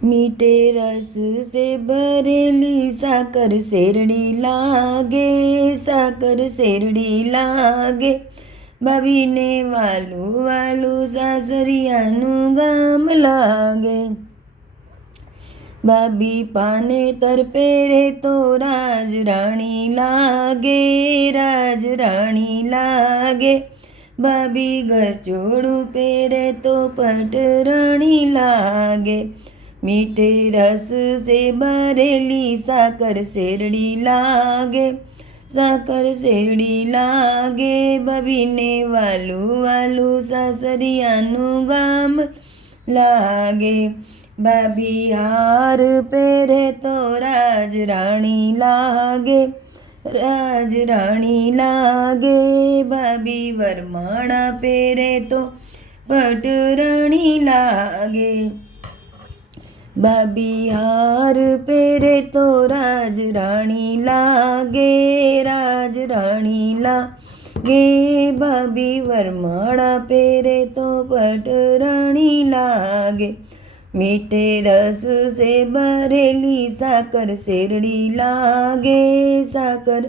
मीठे रस से भरेली साकर शेरड़ी लागे, साकर शेरड़ी लागे। भाभी ने वालू वालू सासरियानु गाम लागे। भाभी पाने तर पेरे तो राज राणी लागे, राज राणी लागे। भाभी घर चोड़ू पेरे तो पटराणी लागे। मीठे रस से भरेली साकर शेरड़ी लागे, साकर शेरड़ी लागे। भाभी ने वालू वालू सासरियानु गाम लागे। भाभी हार पेरे तो राज राणी लागे, राज राणी लागे। भाभी वरमाणा पेरे तो पटराणी लागे। भाभी हार पेरे तो राज राणी लागे, राज राणी लागे। भाभी वरमाणा पेरे तो पटराणी लागे। मीठे रस से भरेली साकर शेरड़ी लागे, साकर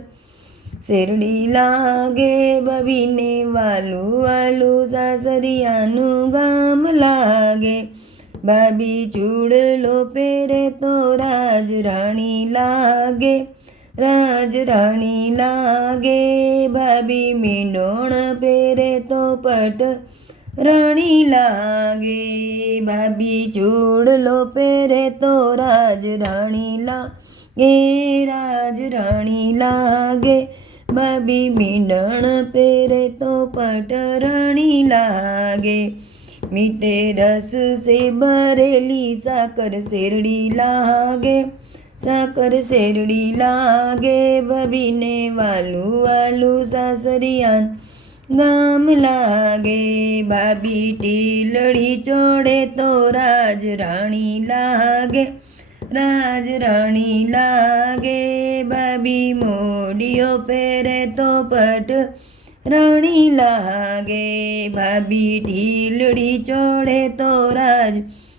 शेरड़ी लागे। भाभी ने वालू वालू सासरियानु गाम लागे। भाभी चूड़लो पेरे तो राज राणी लागे, राज राणी लागे। भाभी मींडोण पेरे तो पट राणी लागे। भाभी चूड़लो पेरे तो राज राणी लागे, राज राणी लागे। भाभी मींडण पेरे तो पट राणी लागे। मीठे रस से भरेली साकर शेरड़ी लागे, साकर शेरड़ी लागे। भाभी ने वालू वालू सासरियान गाम लागे। भाभी टीलड़ी चोड़े तो राज राणी लागे, राज राणी लागे। भाभी मोडियो पेरे तो पट राणी लागे। भाभी ढीलड़ी चोड़े तो राज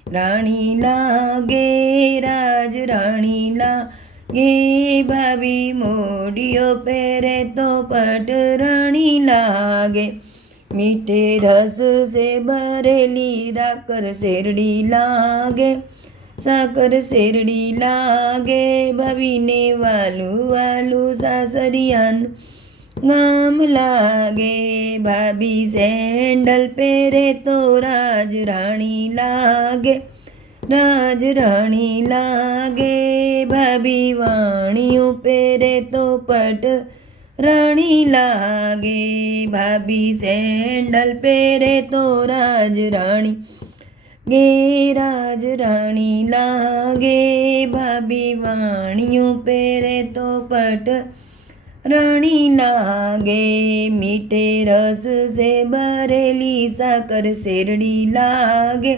राणी लागे, राज राणी लागे। भाभी मोडियो पेरे तो पट राणी लागे। मीठे रस से भरेली साकर शेरड़ी लागे, साकर शेरड़ी लागे। भाभी ने वालू वालू सासरियान गाम लागे। भाभी सैंडल पेरे तो राज राणी लागे, राज राणी लागे। भाभी वाणियों पेरे तो पट राणी लागे। भाभी सैंडल पेरे तो राज राणी गे, राज राणी लागे। भाभी वाणियों पेरे तो पट राणी लागे। मीठे रस से भरेली साकर शेरड़ी लागे,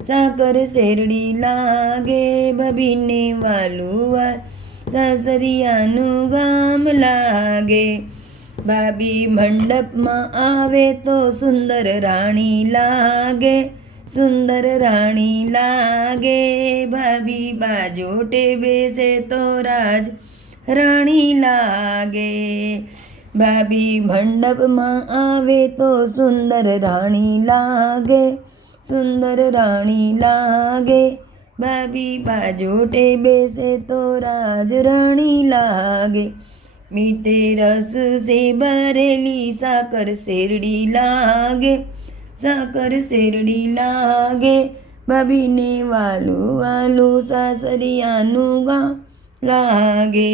साकर शेरड़ी लागे। भाभी ने वालू वालू सासरियानु गाम लागे। भाभी मंडप में आवे तो सुंदर राणी लागे, सुंदर राणी लागे। भाभी बाजोटे बेसे तो राज राणी लागे। भाभी मंडप में आवे तो सुंदर राणी लागे, सुंदर राणी लागे। भाभी बाजोटे बेसे तो राज राणी लागे। मीठे रस से भरेली साकर शेरड़ी लागे, साकर शेरड़ी लागे। भाभी ने वालू वालू सासरियानु गाम लागे।